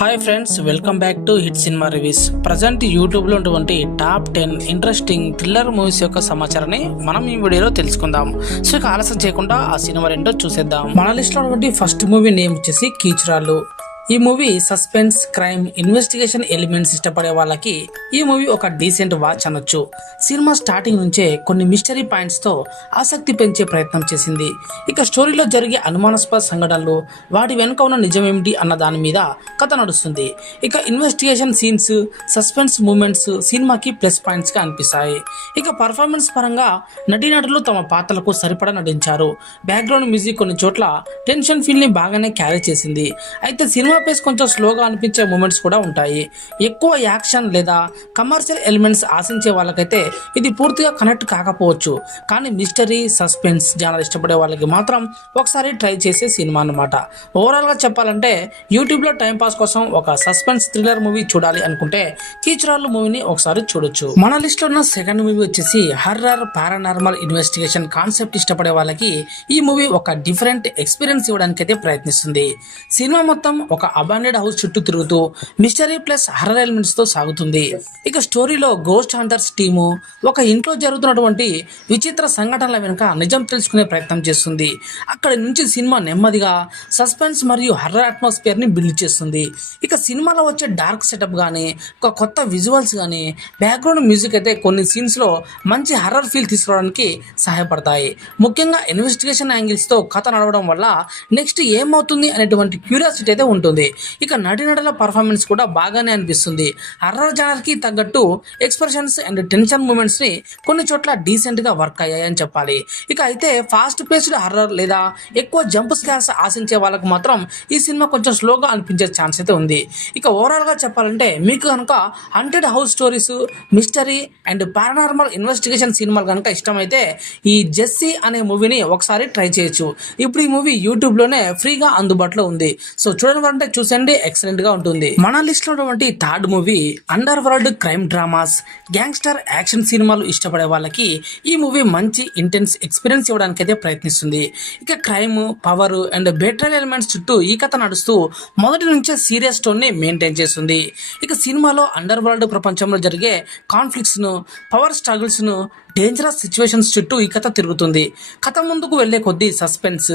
Hi friends, welcome back to hit cinema reviews. Present యూట్యూబ్లో ఉన్నటువంటి top 10 interesting thriller movies యొక్క సమాచారాన్ని మనం ఈ వీడియోలో తెలుసుకుందాం. సో ఇక ఆలస్యం చేయకుండా ఆ సినిమా రెండో చూసేద్దాం. మన లిస్ట్లో ఉన్నటువంటి ఫస్ట్ మూవీ నేమ్ వచ్చేసి కీచురాళ్ళు. ఈ movie suspense, crime, investigation elements ఇష్టపడే వాళ్ళకి ఈ మూవీ ఒక డీసెంట్ వాచ్ అనొచ్చు. సినిమా స్టార్టింగ్ నుంచే కొన్ని మిస్టరీ పాయింట్స్ తో ఆసక్తి పెంచే ప్రయత్నం చేసింది. ఇక స్టోరీలో జరిగే అనుమానాస్పద సంఘటనలు, వాటి వెనుక ఉన్న నిజమేమిటి అన్న దాని మీద కథ నడుస్తుంది. ఇక ఇన్వెస్టిగేషన్ సీన్స్, సస్పెన్స్ మూమెంట్స్ సినిమాకి ప్లస్ పాయింట్స్ గా అనిపిస్తాయి. ఇక పర్ఫార్మెన్స్ పరంగా నటీనటులు తమ పాత్రలకు సరిపడా నటించారు. బ్యాక్గ్రౌండ్ మ్యూజిక్ కొన్ని చోట్ల టెన్షన్ ఫీల్ ని బాగానే క్యారీ చేసింది. అయితే సినిమా పేస్ కొంచెం స్లోగా అనిపించే మూమెంట్స్ కూడా ఉంటాయి. ఎక్కువ యాక్షన్ లేదా కమర్షియల్ ఎలిమెంట్స్ ఆశించే వాళ్ళకైతే ఇది పూర్తిగా కనెక్ట్ కాకపోవచ్చు. కానీ మిస్టరీ, సస్పెన్స్ జానర్ ఇష్టపడే వాళ్ళకి మాత్రం ఒకసారి ట్రై చేసే సినిమా అన్నమాట. ఓవరాల్ గా చెప్పాలంటే యూట్యూబ్ లో టైం పాస్ కోసం ఒక సస్పెన్స్ థ్రిల్లర్ మూవీ చూడాలి అనుకుంటే కీచురాళ్ళు మూవీని ఒకసారి చూడొచ్చు. మన లిస్ట్ లో ఉన్న సెకండ్ మూవీ వచ్చేసి హర్రర్, పారానార్మల్ ఇన్వెస్టిగేషన్ కాన్సెప్ట్ ఇష్టపడే వాళ్ళకి ఈ మూవీ ఒక డిఫరెంట్ ఎక్స్పీరియన్స్ ఇవ్వడానికి అయితే ప్రయత్నిస్తుంది. సినిమా మొత్తం ఒక అబాండెడ్ హౌస్ చుట్టూ తిరుగుతూ మిస్టరీ ప్లస్ హర్రర్ ఎలిమెంట్స్ తో సాగుతుంది. ఇక స్టోరీలో గోస్ట్ హంటర్స్ టీము ఒక ఇంట్లో జరుగుతున్నటువంటి విచిత్ర సంఘటనల వెనుక నిజం తెలుసుకునే ప్రయత్నం చేస్తుంది. అక్కడి నుంచి సినిమా నెమ్మదిగా సస్పెన్స్ మరియు హర్రర్ అట్మాస్ఫియర్ ని బిల్డ్ చేస్తుంది. ఇక సినిమాలో వచ్చే డార్క్ సెటప్ గానీ, ఒక కొత్త విజువల్స్ గానీ, బ్యాక్గ్రౌండ్ మ్యూజిక్ అయితే కొన్ని సీన్స్ లో మంచి హర్రర్ ఫీల్ తీసుకురావడానికి సహాయపడతాయి. ముఖ్యంగా ఇన్వెస్టిగేషన్ యాంగిల్స్ తో కథ నడవడం వల్ల నెక్స్ట్ ఏమవుతుంది అనేటువంటి క్యూరియాసిటీ అయితే ఉంటుంది. ఇక నటీనటుల పర్ఫార్మెన్స్ కూడా బాగానే అనిపిస్తుంది. హర్రర్ జానర్ కి తగ్గట్టు ఎక్స్ప్రెషన్స్ అండ్ టెన్షన్ మూమెంట్స్ ని కొన్ని చోట్ల డీసెంట్ గా వర్క్ అయ్యాయని చెప్పాలి. ఇక అయితే ఫాస్ట్ పేస్డ్ హర్రర్ లేదా ఎక్కువ జంప్ స్కార్స్ ఆశించే వాళ్ళకు మాత్రం ఈ సినిమా కొంచెం స్లోగా అనిపించే ఛాన్స్ అయితే ఉంది. ఇక ఓవరాల్ గా చెప్పాలంటే మీకు కనుక haunted house stories, mystery and paranormal investigation సినిమాలు కనుక ఇష్టమైతే ఈ జెస్సీ అనే మూవీని ఒకసారి ట్రై చేయొచ్చు. ఇప్పుడు ఈ మూవీ యూట్యూబ్ లోనే ఫ్రీగా అందుబాటులో ఉంది. సో చూడండి, చూసండి, ఎక్సలెంట్ గా ఉంటుంది. మన లిస్ట్ లో ఉన్నటువంటి third movie under world crime dramas, gangster action సినిమాలు ఇష్టపడే వాళ్ళకి ఈ మూవీ మంచి ఇంటెన్స్ ఎక్స్పీరియన్స్ ఇవ్వడానికి అయితే ప్రయత్నిస్తుంది. ఇక crime, power and better elements చుట్టూ ఈ కథ నడుస్తూ మొదటి నుంచే సీరియస్ టోన్ ని మెయింటైన్ చేస్తుంది. ఇక సినిమాలో అండర్ వరల్డ్ ప్రపంచంలో జరిగే కాన్ఫ్లిక్ట్స్ ను, పవర్ స్ట్రగుల్స్ ను, డేంజరస్ సిచ్యువేషన్స్ చుట్టూ ఈ కథ తిరుగుతుంది. కథ ముందుకు వెళ్లే కొద్దీ suspense,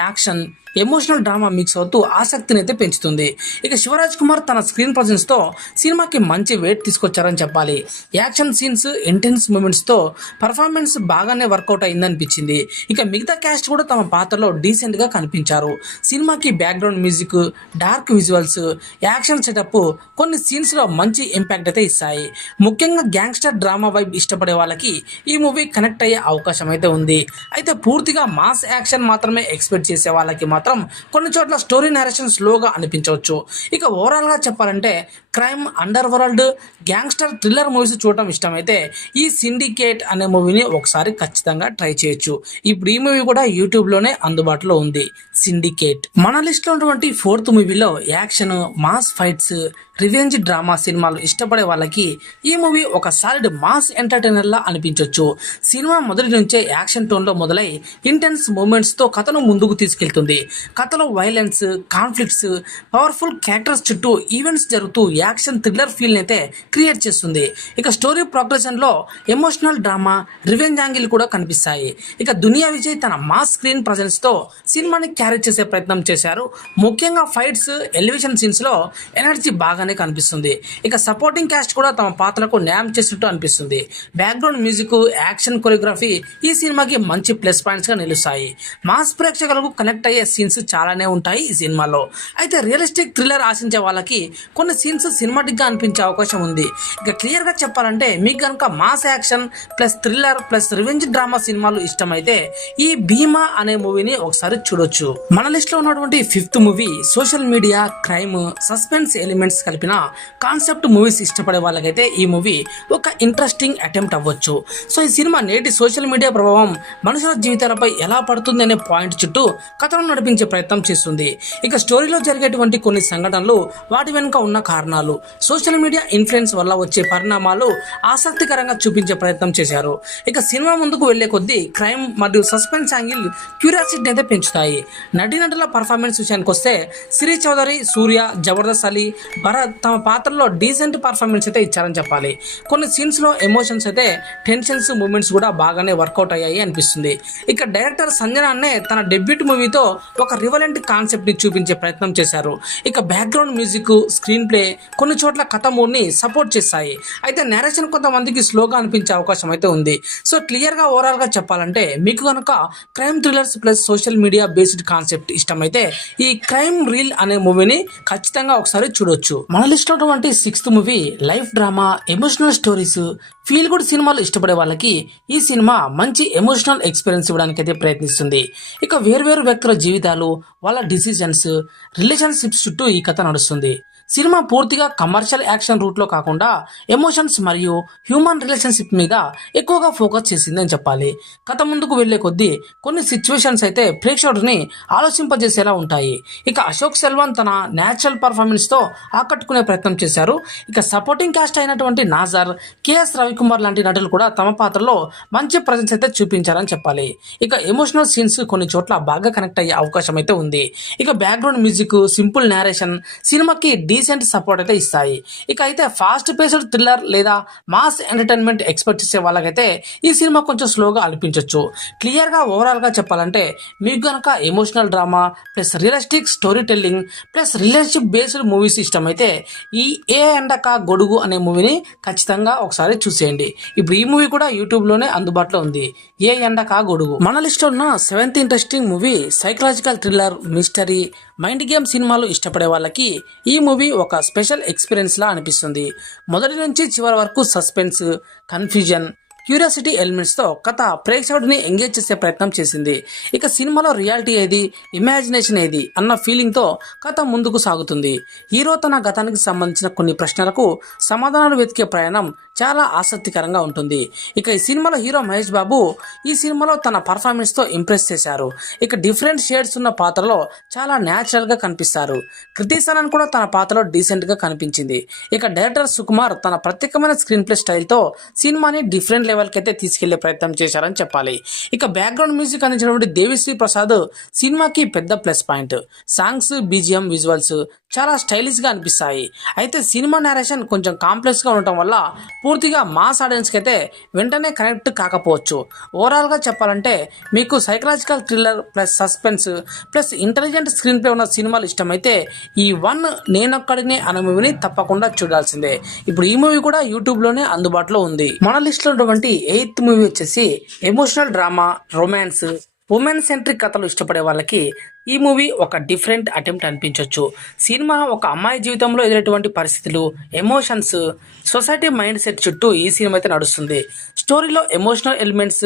action, emotional drama mix అవుతూ ఆసక్తిని అయితే పెంచుతుంది. ఇక శివరాజ్ కుమార్ తన స్క్రీన్ ప్రజెన్స్ తో సినిమాకి మంచి వెయిట్ తీసుకొచ్చారని చెప్పాలి. యాక్షన్ సీన్స్, ఇంటెన్స్ మూమెంట్స్ తో పర్ఫార్మెన్స్ బాగానే వర్కౌట్ అయిందనిపించింది. ఇక మిగతా క్యాస్ట్ కూడా తమ పాత్రలో డీసెంట్ గా కనిపించారు. సినిమాకి background music, dark visuals, action setup కొన్ని సీన్స్ లో మంచి ఇంపాక్ట్ అయితే ఇస్తాయి. ముఖ్యంగా గ్యాంగ్స్టర్ డ్రామా వైబ్ ఇష్టపడే వాళ్ళకి ఈ మూవీ కనెక్ట్ అయ్యే అవకాశం అయితే ఉంది. అయితే పూర్తిగా మాస్ యాక్షన్ మాత్రమే ఎక్స్పెక్ట్ చేసే వాళ్ళకి మాత్రం కొన్ని చోట్ల స్టోరీ నరేషన్ స్లోగా అనిపించవచ్చు. ఇక ఓవరాల్ గా చెప్పాలంటే crime, under world, gangster thriller movies చూడటం ఇష్టమైతే ఈ సిండికేట్ అనే మూవీని ఒకసారి ఖచ్చితంగా ట్రై చేయొచ్చు. ఇప్పుడు ఈ మూవీ కూడా యూట్యూబ్ లోనే అందుబాటులో ఉంది, సిండికేట్. మన లిస్ట్ లో ఉన్నటువంటి ఫోర్త్ మూవీలో action, mass fights, revenge drama సినిమాలు ఇష్టపడే వాళ్ళకి ఈ మూవీ ఒక సాలిడ్ మాస్ ఎంటర్టైనర్ లా అనిపించవచ్చు. సినిమా మొదటి నుంచే యాక్షన్ టోన్ లో మొదలై ఇంటెన్స్ మూమెంట్స్ తో కథను ముందుకు తీసుకెళ్తుంది. కథలో వైలెన్స్, కాన్ఫ్లిక్ట్స్, పవర్ఫుల్ క్యారెక్టర్స్ చుట్టూ ఈవెంట్స్ జరుగుతూ యాక్షన్ థ్రిల్లర్ ఫీల్ అయితే క్రియేట్ చేస్తుంది. ఇక స్టోరీ ప్రోగ్రెషన్ లో ఎమోషనల్ డ్రామా, రివెంజ్ యాంగిల్ కూడా కనిపిస్తాయి. ఇక దునియా విజయ్ తన మాస్ స్క్రీన్ ప్రజెన్స్ తో సినిమాని క్యారీ చేసే ప్రయత్నం చేశారు. ముఖ్యంగా ఫైట్స్, ఎలివేషన్ సీన్స్ లో ఎనర్జీ బాగానే కనిపిస్తుంది. ఇక సపోర్టింగ్ క్యాస్ట్ కూడా తమ పాత్రకు న్యాయం చేసినట్టు అనిపిస్తుంది. బ్యాక్గ్రౌండ్ మ్యూజిక్, యాక్షన్ కొరియోగ్రఫీ ఈ సినిమాకి మంచి ప్లస్ పాయింట్స్ గా నిలుస్తాయి. మాస్ ప్రేక్షకులకు కనెక్ట్ అయ్యే సీన్స్ చాలానే ఉంటాయి ఈ సినిమాలో. అయితే రియలిస్టిక్ థ్రిల్లర్ ఆశించే వాళ్ళకి కొన్ని సీన్స్ సినిమాటిక్ గా అనిపించే అవకాశం ఉంది. ఇక క్లియర్ గా చెప్పాలంటే మీకు కనుక mass action plus thriller plus revenge drama సినిమాలు ఇష్టమైతే ఈ భీమా అనే మూవీని ఒకసారి చూడొచ్చు. మన లిస్ట్ లో ఉన్నటువంటి fifth movie social media, crime, suspense elements కలిపిన కాన్సెప్ట్ మూవీస్ ఇష్టపడే వాళ్ళకైతే ఈ మూవీ ఒక ఇంట్రెస్టింగ్ అటెంప్ట్ అవ్వచ్చు. సో ఈ సినిమా నేటి సోషల్ మీడియా ప్రభావం మనుషుల జీవితాలపై ఎలా పడుతుంది అనే పాయింట్ చుట్టూ కథను నడిపించే ప్రయత్నం చేస్తుంది. ఇక స్టోరీలో జరిగేటువంటి కొన్ని సంఘటనలు, వాటి వెనుక ఉన్న కారణాలు, సోషల్ మీడియా ఇన్ఫ్లుయెన్స్ వల్ల వచ్చే పరిణామాలు ఆసక్తికరంగా చూపించే ప్రయత్నం చేశారు. ఇక సినిమా ముందుకు వెళ్లే కొద్దీ క్రైమ్ మరియు సస్పెన్స్ యాంగిల్ క్యూరియాసిటీని అయితే పెంచుతాయి. నటీనటుల పర్ఫార్మెన్స్ విషయానికి వస్తే శ్రీ చౌదరి, సూర్య, జబర్దస్త్ అలీ, భరత్ తమ పాత్రలో డీసెంట్ పర్ఫార్మెన్స్ అయితే ఇచ్చారని చెప్పాలి. కొన్ని సీన్స్ లో ఎమోషన్స్ అయితే టెన్షన్స్ మూమెంట్స్ కూడా బాగానే వర్కౌట్ అయ్యాయి అనిపిస్తుంది. ఇక డైరెక్టర్ సంజన అన్నే తన డెబ్యూట్ మూవీతో ఒక రివలెంట్ కాన్సెప్ట్ ని చూపించే ప్రయత్నం చేశారు. ఇక బ్యాక్గ్రౌండ్ మ్యూజిక్, స్క్రీన్ ప్లే కొన్ని చోట్ల కథ మూడ్ ని సపోర్ట్ చేస్తాయి. అయితే నేరేషన్ కొంతమందికి స్లోగా అనిపించే అవకాశం అయితే ఉంది. సో క్లియర్ గా ఓవరాల్ గా చెప్పాలంటే మీకు కనుక crime thrillers plus social media based concept ఇష్టమైతే ఈ క్రైమ్ రీల్ అనే మూవీని ఖచ్చితంగా ఒకసారి చూడొచ్చు. మన లిస్ట్ ఉన్నటువంటి 6th movie life drama, emotional stories, feel good సినిమాలు ఇష్టపడే వాళ్ళకి ఈ సినిమా మంచి ఎమోషనల్ ఎక్స్పీరియన్స్ ఇవ్వడానికి అయితే ప్రయత్నిస్తుంది. ఇక వేర్వేరు వ్యక్తుల జీవితాలు, వాళ్ళ డిసిజన్స్, రిలేషన్షిప్స్ చుట్టూ ఈ కథ నడుస్తుంది. సినిమా పూర్తిగా కమర్షియల్ యాక్షన్ రూట్లో కాకుండా ఎమోషన్స్ మరియు హ్యూమన్ రిలేషన్షిప్ మీద ఎక్కువగా ఫోకస్ చేసిందని చెప్పాలి. కథ ముందుకు వెళ్లే కొద్దీ కొన్ని సిచ్యువేషన్స్ అయితే ప్రేక్షకుడిని ఆలోచింపజేసేలా ఉంటాయి. ఇక అశోక్ సెల్వన్ తన న్యాచురల్ పర్ఫార్మెన్స్ తో ఆకట్టుకునే ప్రయత్నం చేశారు. ఇక సపోర్టింగ్ కాస్ట్ అయినటువంటి నాజర్, కెఎస్ రవికుమార్ లాంటి నటులు కూడా తమ పాత్రలో మంచి ప్రజెన్స్ అయితే చూపించారని చెప్పాలి. ఇక ఎమోషనల్ సీన్స్ కొన్ని చోట్ల బాగా కనెక్ట్ అయ్యే అవకాశం అయితే ఉంది. ఇక బ్యాక్గ్రౌండ్ మ్యూజిక్, సింపుల్ నేరేషన్ సినిమాకి డీసెంట్ సపోర్ట్ అయితే ఇస్తాయి. ఇక అయితే ఫాస్ట్ పేస్డ్ థ్రిల్లర్ లేదా మాస్ ఎంటర్టైన్మెంట్ ఎక్స్పెక్ట్ చేసే వాళ్ళకైతే ఈ సినిమా కొంచెం స్లోగా అనిపించవచ్చు. క్లియర్ గా ఓవరాల్ గా చెప్పాలంటే మీకు గనక emotional drama plus realistic story telling plus relationship based movies ఇష్టం అయితే ఈ ఏ ఎండక గొడుగు అనే మూవీని ఖచ్చితంగా ఒకసారి చూసేయండి. ఇప్పుడు ఈ మూవీ కూడా యూట్యూబ్ లోనే అందుబాటులో ఉంది. ఏ ఎండక గొడుగు. మన లిస్ట్ ఉన్న 7th interesting movie psychological thriller, mystery, mind game సినిమాలు ఇష్టపడే వాళ్ళకి ఈ మూవీ ఒక స్పెషల్ ఎక్స్పీరియన్స్ లా అనిపిస్తుంది. మొదటి నుంచి చివరి వరకు సస్పెన్స్, కన్ఫ్యూజన్, క్యూరియాసిటీ ఎలిమెంట్స్ తో కథ ప్రేక్షకుడిని ఎంగేజ్ చేసే ప్రయత్నం చేసింది. ఇక సినిమాలో రియాలిటీ ఏది, ఇమాజినేషన్ ఏది అన్న ఫీలింగ్ తో కథ ముందుకు సాగుతుంది. హీరో తన గతానికి సంబంధించిన కొన్ని ప్రశ్నలకు సమాధానాలు వెతికే ప్రయాణం చాలా ఆసక్తికరంగా ఉంటుంది. ఇక ఈ సినిమాలో హీరో మహేష్ బాబు ఈ సినిమాలో తన పర్ఫార్మెన్స్ తో ఇంప్రెస్ చేశారు. ఇక డిఫరెంట్ షేడ్స్ ఉన్న పాత్రలో చాలా న్యాచురల్ గా కనిపిస్తారు. కృతి సనన్ కూడా తన పాత్రలో డీసెంట్ గా కనిపించింది. ఇక డైరెక్టర్ సుకుమార్ తన ప్రత్యేకమైన స్క్రీన్ ప్లే స్టైల్ తో సినిమాని డిఫరెంట్ లెవెల్ కి అయితే తీసుకెళ్లే ప్రయత్నం చేశారని చెప్పాలి. ఇక బ్యాక్గ్రౌండ్ మ్యూజిక్ అందించినటువంటి దేవిశ్రీ ప్రసాద్ సినిమాకి పెద్ద plus point. Songs, BGM, visuals చాలా స్టైలిష్ గా అనిపిస్తాయి. అయితే సినిమా నేరేషన్ కొంచెం కాంప్లెక్స్ గా ఉండటం వల్ల పూర్తిగా మాస్ ఆడియన్స్ కి అయితే వెంటనే కనెక్ట్ కాకపోవచ్చు. ఓవరాల్ గా చెప్పాలంటే మీకు psychological thriller plus suspense plus intelligent screen play ఉన్న సినిమాలు ఇష్టమైతే ఈ వన్ నేనొక్కడినే అనే మూవీని తప్పకుండా చూడాల్సిందే. ఇప్పుడు ఈ మూవీ కూడా యూట్యూబ్ లోనే అందుబాటులో ఉంది. మన లిస్ట్ లో ఉన్నటువంటి 8th మూవీ వచ్చేసి emotional drama, romance, women centric కథలు ఇష్టపడే వాళ్ళకి ఈ మూవీ ఒక డిఫరెంట్ అటెంప్ట్ అనిపించవచ్చు. సినిమా ఒక అమ్మాయి జీవితంలో ఎదురైనటువంటి పరిస్థితులు, ఎమోషన్స్, సొసైటీ మైండ్ సెట్ చుట్టూ ఈ సినిమా అయితే నడుస్తుంది. స్టోరీలో emotional elements,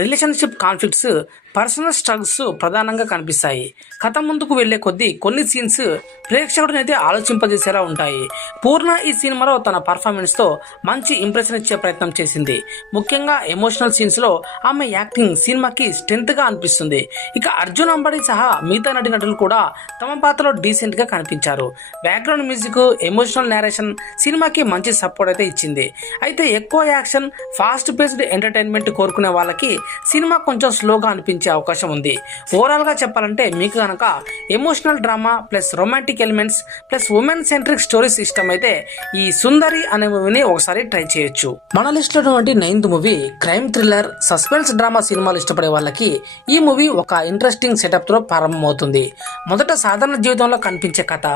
relationship conflicts, personal struggles ప్రధానంగా కనిపిస్తాయి. కథ ముందుకు వెళ్లే కొద్దీ కొన్ని సీన్స్ ప్రేక్షకుడిని అయితే ఆలోచింపజేసేలా ఉంటాయి. పూర్ణ ఈ సినిమాలో తన పర్ఫార్మెన్స్ తో మంచి ఇంప్రెషన్ ఇచ్చే ప్రయత్నం చేసింది. ముఖ్యంగా ఎమోషనల్ సీన్స్ లో ఆమె యాక్టింగ్ సినిమాకి స్ట్రెంత్ గా అనిపిస్తుంది. ఇక అర్జున్ అంబడి సహా మిగతా నటులు కూడా తమ పాత్రలో డీసెంట్ గా కనిపించారు. బ్యాక్గ్రౌండ్ మ్యూజిక్, ఎమోషనల్ నేరేషన్ సినిమాకి మంచి సపోర్ట్ అయితే ఇచ్చింది. అయితే ఎక్కువ యాక్షన్, ఫాస్ట్ పేస్డ్ ఎంటర్టైన్మెంట్ కోరుకునే వాళ్ళకి సినిమా కొంచెం స్లోగా అనిపించే అవకాశం ఉంది. ఓవరాల్ గా చెప్పాలంటే మీకు కనుక emotional drama plus romantic elements plus women centric stories ఇష్టమైతే ఈ సుందరి అనే మూవీని ఒకసారి ట్రై చేయొచ్చు. మన లిస్ట్ లో 9th movie crime thriller, suspense drama సినిమాలు ఇష్టపడే వాళ్ళకి ఈ మూవీ ఒక ఇంట్రెస్టింగ్ సెటప్ తో ప్రారంభమవుతుంది. మొదట సాధారణ జీవితంలో కనిపించే కథ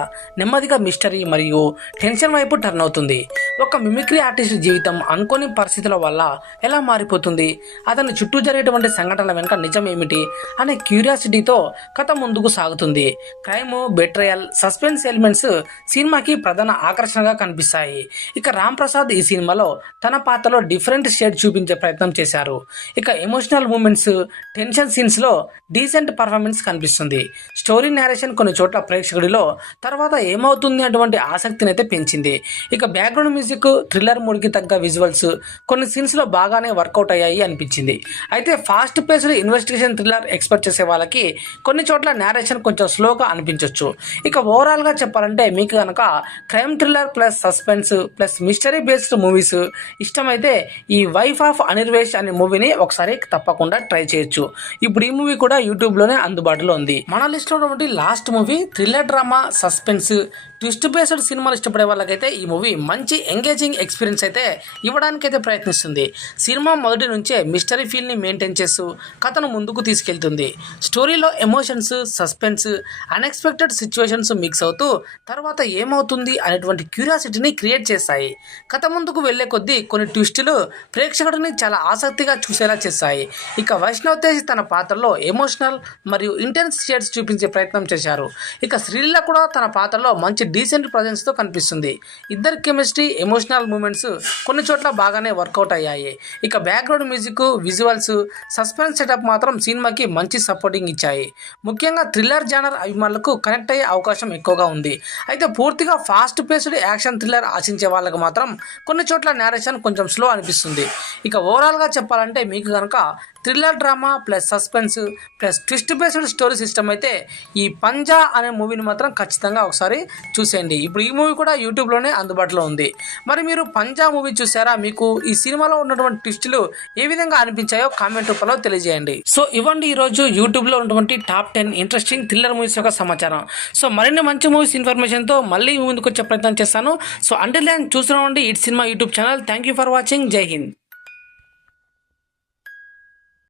నెమ్మదిగా మిస్టరీ మరియు టెన్షన్ వైపు టర్న్ అవుతుంది. ఒక మిమిక్రీ ఆర్టిస్ట్ జీవితం అనుకోని పరిస్థితుల వల్ల ఎలా మారిపోతుంది, అతని చుట్టూ జరిగేటువంటి సంఘటనల వెనుక నిజం ఏమిటి అనే క్యూరియాసిటీతో కథ ముందుకు సాగుతుంది. క్రైమ్, బెట్రయల్, సస్పెన్స్ ఎలిమెంట్స్ సినిమాకి ప్రధాన ఆకర్షణగా కనిపిస్తాయి. ఇక రామ్ ప్రసాద్ ఈ సినిమాలో తన పాత్రలో డిఫరెంట్ షేడ్ చూపించే ప్రయత్నం చేశారు. ఇక ఎమోషనల్ మూమెంట్స్, టెన్షన్ సీన్స్ లో డీసెంట్ పర్ఫార్మెన్స్ కనిపిస్తుంది. స్టోరీ నేరేషన్ కొన్ని చోట్ల ప్రేక్షకుడిలో తర్వాత ఏమవుతుంది అటువంటి ఆసక్తిని అయితే పెంచింది. ఇక బ్యాక్గ్రౌండ్ మ్యూజిక్ మ్యూజిక్, థ్రిల్లర్ మూడ్కి తగ్గ విజువల్స్ కొన్ని సీన్స్లో బాగానే వర్కౌట్ అయ్యాయి అనిపించింది. అయితే fast paced investigation thriller expect చేసే వాళ్ళకి కొన్ని చోట్ల నేరేషన్ కొంచెం స్లోగా అనిపించవచ్చు. ఇక ఓవరాల్గా చెప్పాలంటే మీకు కనుక crime thriller plus suspense plus mystery based movies ఇష్టమైతే ఈ వైఫ్ ఆఫ్ అనిర్వేష్ అనే మూవీని ఒకసారి తప్పకుండా ట్రై చేయొచ్చు. ఇప్పుడు ఈ మూవీ కూడా యూట్యూబ్లోనే అందుబాటులో ఉంది. మన లిస్ట్లో ఉన్నటువంటి last movie thriller drama suspense twist based సినిమాలు ఇష్టపడే వాళ్ళకైతే ఈ మూవీ మంచి ఎంగేజింగ్ ఎక్స్పీరియన్స్ అయితే ఇవ్వడానికైతే ప్రయత్నిస్తుంది. సినిమా మొదటి నుంచే మిస్టరీ ఫీల్ని మెయింటైన్ చేస్తూ కథను ముందుకు తీసుకెళ్తుంది. స్టోరీలో emotions, suspense, unexpected situations mix అవుతూ తర్వాత ఏమవుతుంది అనేటువంటి క్యూరియాసిటీని క్రియేట్ చేస్తాయి. కథ ముందుకు వెళ్లే కొద్దీ కొన్ని ట్విస్టులు ప్రేక్షకుడిని చాలా ఆసక్తిగా చూసేలా చేస్తాయి. ఇక వైష్ణవ్ తేజ్ తన పాత్రలో ఎమోషనల్ మరియు ఇంటెన్స్ షేడ్స్ చూపించే ప్రయత్నం చేశారు. ఇక శ్రీలీల కూడా తన పాత్రలో మంచి డీసెంట్ ప్రజెన్స్తో కనిపిస్తుంది. ఇద్దరి కెమిస్ట్రీ, ఎమోషనల్ మూమెంట్స్ కొన్ని చోట్ల బాగానే వర్కౌట్ అయ్యాయి. ఇక background music, visuals, suspense setup మాత్రం సినిమాకి మంచి సపోర్టింగ్ ఇచ్చాయి. ముఖ్యంగా థ్రిల్లర్ జానర్ అభిమానులకు కనెక్ట్ అయ్యే అవకాశం ఎక్కువగా ఉంది. అయితే పూర్తిగా ఫాస్ట్ పేస్డ్ యాక్షన్ థ్రిల్లర్ ఆశించే వాళ్ళకి మాత్రం కొన్ని చోట్ల నేరేషన్ కొంచెం స్లో అనిపిస్తుంది. ఇక ఓవరాల్గా చెప్పాలంటే మీకు కనుక thriller drama plus suspense plus twist based story system అయితే ఈ పంజా అనే మూవీని మాత్రం ఖచ్చితంగా ఒకసారి చూసేయండి. ఇప్పుడు ఈ మూవీ కూడా యూట్యూబ్లోనే అందుబాటులో ఉంది. మరి మీరు పంజా మూవీ చూసారా? మీకు ఈ సినిమాలో ఉన్నటువంటి ట్విస్టులు ఏ విధంగా అనిపించాయో కామెంట్ రూపంలో తెలియజేయండి. సో ఇవ్వండి ఈరోజు యూట్యూబ్లో ఉన్నటువంటి టాప్ 10 ఇంట్రెస్టింగ్ థ్రిల్లర్ మూవీస్ యొక్క సమాచారం. సో మరిన్ని మంచి మూవీస్ ఇన్ఫర్మేషన్తో మళ్ళీ ముందుకు వచ్చే ప్రయత్నం చేస్తాను. సో అంటిల్ దెన్ చూస్తున్నామండి it cinema YouTube channel. Thank you for watching. జై హింద్.